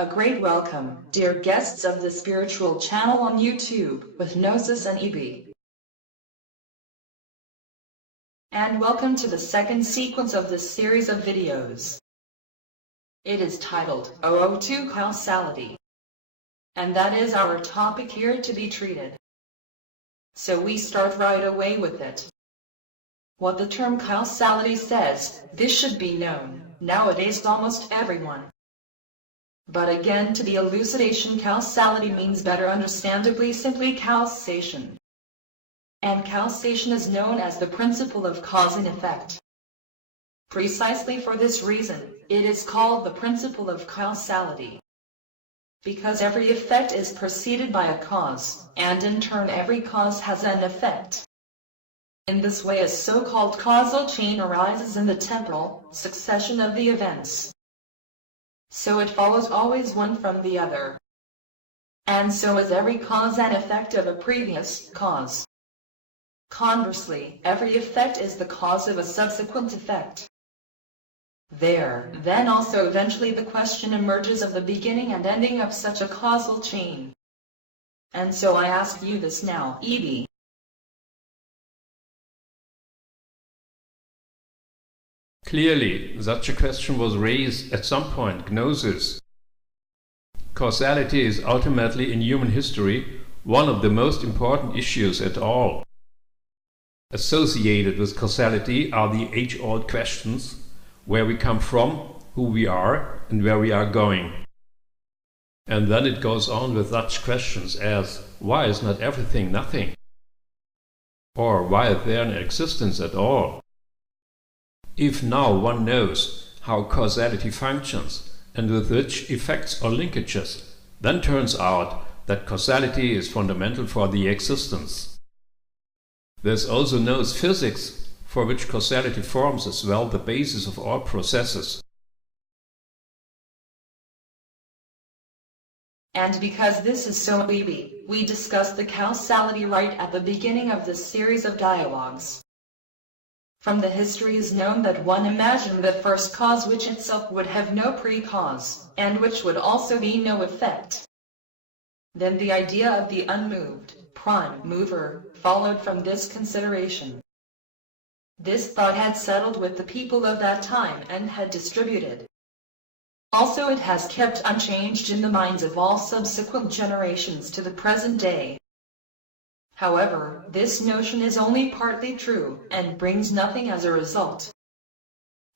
A great welcome, dear guests of the spiritual channel on YouTube with Gnosis and EB. And welcome to the second sequence of this series of videos. It is titled 002 Causality. And that is our topic here to be treated. So we start right away with it. What the term causality says, this should be known, nowadays almost everyone. But again, to the elucidation, causality means better understandably simply causation. And causation is known as the principle of cause and effect. Precisely for this reason, it is called the principle of causality. Because every effect is preceded by a cause, and in turn every cause has an effect. In this way a so-called causal chain arises in the temporal succession of the events. So it follows always one from the other. And so is every cause and effect of a previous cause. Conversely, every effect is the cause of a subsequent effect. Then also eventually the question emerges of the beginning and ending of such a causal chain. And so I ask you this now, EB. Clearly, such a question was raised at some point, Gnosis. Causality is ultimately in human history one of the most important issues at all. Associated with causality are the age-old questions: where we come from, who we are, and where we are going. And then it goes on with such questions as, why is not everything nothing? Or why is there an existence at all? If now one knows how causality functions and with which effects or linkages, then turns out that causality is fundamental for the existence. There's also knows physics, for which causality forms as well the basis of all processes. And because this is so easy, we discussed the causality right at the beginning of this series of dialogues. From the history is known that one imagined the first cause which itself would have no pre-cause, and which would also be no effect. Then the idea of the unmoved, prime mover, followed from this consideration. This thought had settled with the people of that time and had distributed. Also it has kept unchanged in the minds of all subsequent generations to the present day. However, this notion is only partly true, and brings nothing as a result.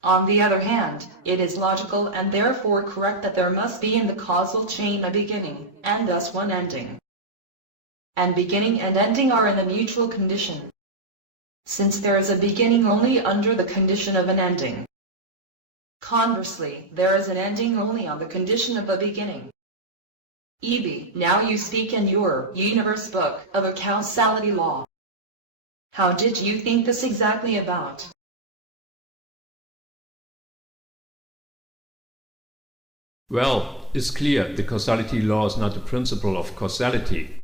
On the other hand, it is logical and therefore correct that there must be in the causal chain a beginning, and thus one ending. And beginning and ending are in a mutual condition. Since there is a beginning only under the condition of an ending. Conversely, there is an ending only on the condition of a beginning. EB, now you speak in your universe book of a causality law. How did you think this exactly about? Well, it's clear the causality law is not the principle of causality.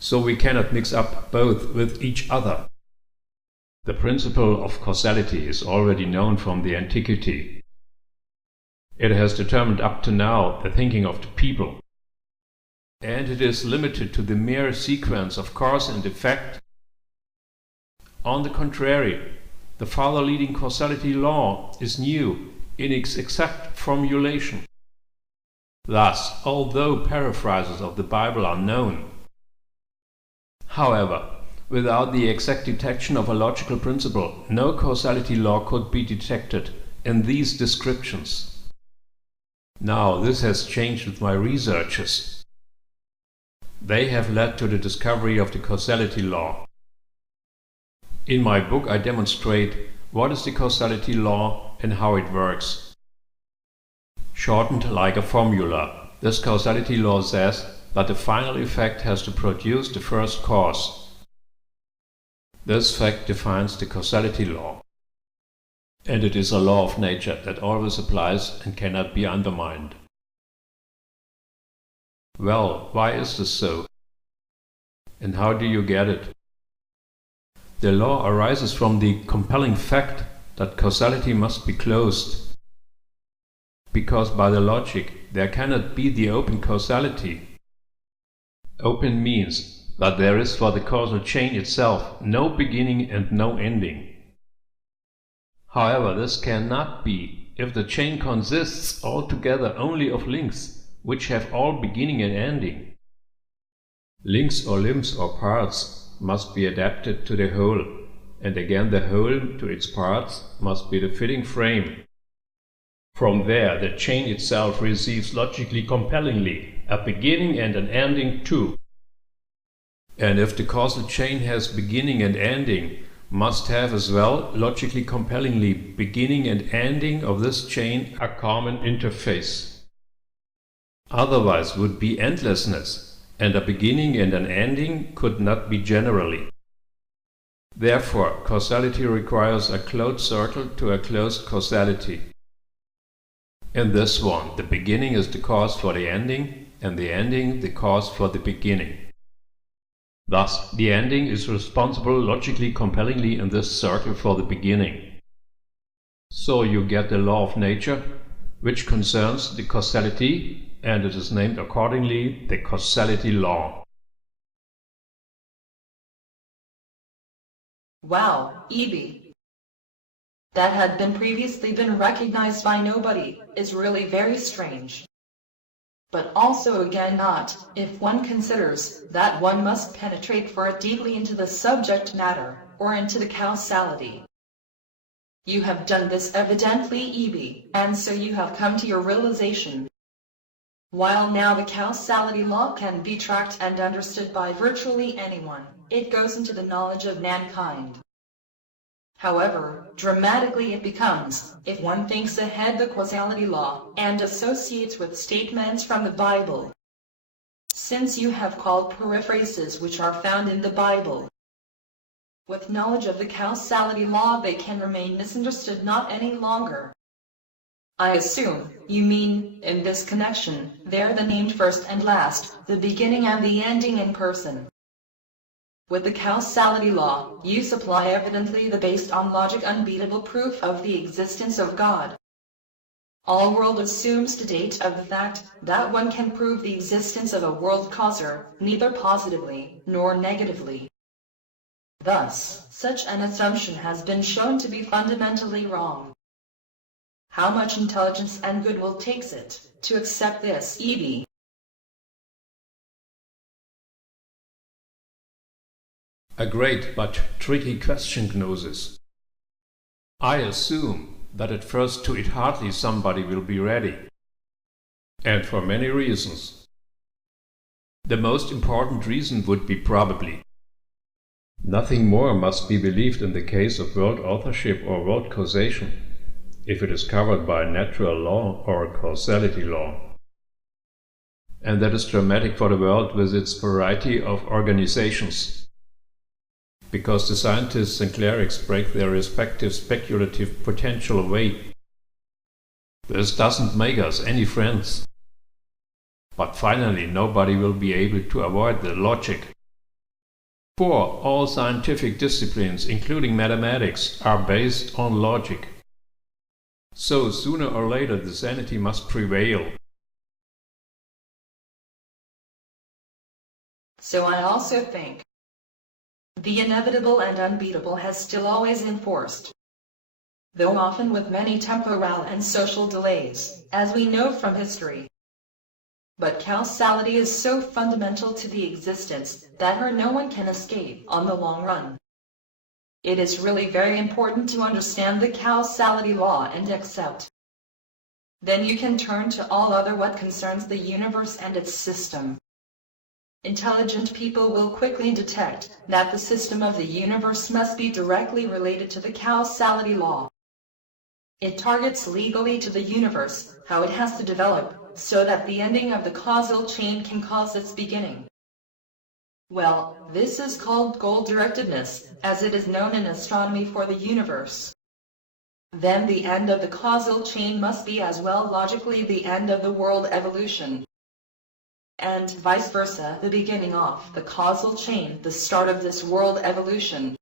So we cannot mix up both with each other. The principle of causality is already known from the antiquity. It has determined up to now the thinking of the people. And it is limited to the mere sequence of cause and effect. On the contrary, the farther-leading causality law is new in its exact formulation. Thus, although paraphrases of the Bible are known, however, without the exact detection of a logical principle, no causality law could be detected in these descriptions. Now, this has changed with my researches. They have led to the discovery of the causality law. In my book I demonstrate what is the causality law and how it works. Shortened like a formula, this causality law says that the final effect has to produce the first cause. This fact defines the causality law. And it is a law of nature that always applies and cannot be undermined. Well, why is this so? And how do you get it? The law arises from the compelling fact that causality must be closed. because by the logic there cannot be the open causality. Open means that there is for the causal chain itself no beginning and no ending. However, this cannot be if the chain consists altogether only of links, which have all beginning and ending. Links or limbs or parts must be adapted to the whole, and again the whole to its parts must be the fitting frame. From there the chain itself receives logically compellingly a beginning and an ending too. And if the causal chain has beginning and ending, must have as well, logically compellingly, beginning and ending of this chain a common interface. Otherwise would be endlessness, and a beginning and an ending could not be generally. Therefore, causality requires a closed circle to a closed causality. In this one, the beginning is the cause for the ending, and the ending the cause for the beginning. Thus, the ending is responsible logically compellingly in this circle for the beginning. So you get the law of nature, which concerns the causality, and it is named accordingly the causality law. Wow, Evie. That had previously been recognized by nobody, is really very strange. But also again not, if one considers that one must penetrate for it deeply into the subject matter, or into the causality. You have done this evidently, Evie, and so you have come to your realization. While now the causality law can be tracked and understood by virtually anyone, it goes into the knowledge of mankind. However, dramatically it becomes, if one thinks ahead the causality law and associates with statements from the Bible. Since you have called periphrases which are found in the Bible. With knowledge of the causality law they can remain misunderstood not any longer. I assume you mean, in this connection, they're the named first and last, the beginning and the ending in person. With the causality law, you supply evidently the based on logic unbeatable proof of the existence of God. All world assumes to date of the fact that one can prove the existence of a world causer, neither positively nor negatively. Thus, such an assumption has been shown to be fundamentally wrong. How much intelligence and goodwill takes it to accept this, Evie? A great but tricky question, Gnosis. I assume that at first to it hardly somebody will be ready. And for many reasons. The most important reason would be probably nothing more must be believed in the case of world authorship or world causation, if it is covered by natural law or causality law. And that is dramatic for the world with its variety of organizations. Because the scientists and clerics break their respective speculative potential away. This doesn't make us any friends. But finally nobody will be able to avoid the logic. For all scientific disciplines, including mathematics, are based on logic. So sooner or later the sanity must prevail. So I also think the inevitable and unbeatable has still always enforced, though often with many temporal and social delays, as we know from history. But causality is so fundamental to the existence that her no one can escape on the long run. It is really very important to understand the causality law and accept. Then you can turn to all other what concerns the universe and its system. Intelligent people will quickly detect that the system of the universe must be directly related to the causality law. It targets legally to the universe, how it has to develop, so that the ending of the causal chain can cause its beginning. Well, this is called goal-directedness, as it is known in astronomy for the universe. Then the end of the causal chain must be as well logically the end of the world evolution. And vice versa, the beginning of the causal chain, the start of this world evolution.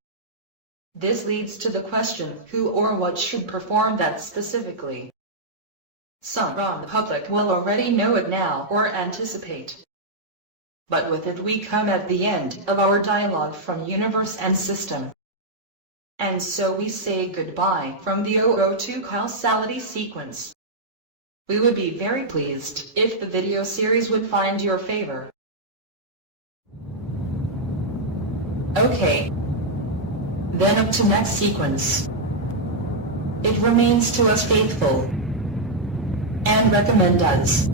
This leads to the question, who or what should perform that specifically? Some from the public will already know it now or anticipate. But with it we come at the end of our dialogue from universe and system. And so we say goodbye from the 002 causality sequence. We would be very pleased if the video series would find your favor. Okay. Then up to next sequence. It remains to us faithful and recommend us.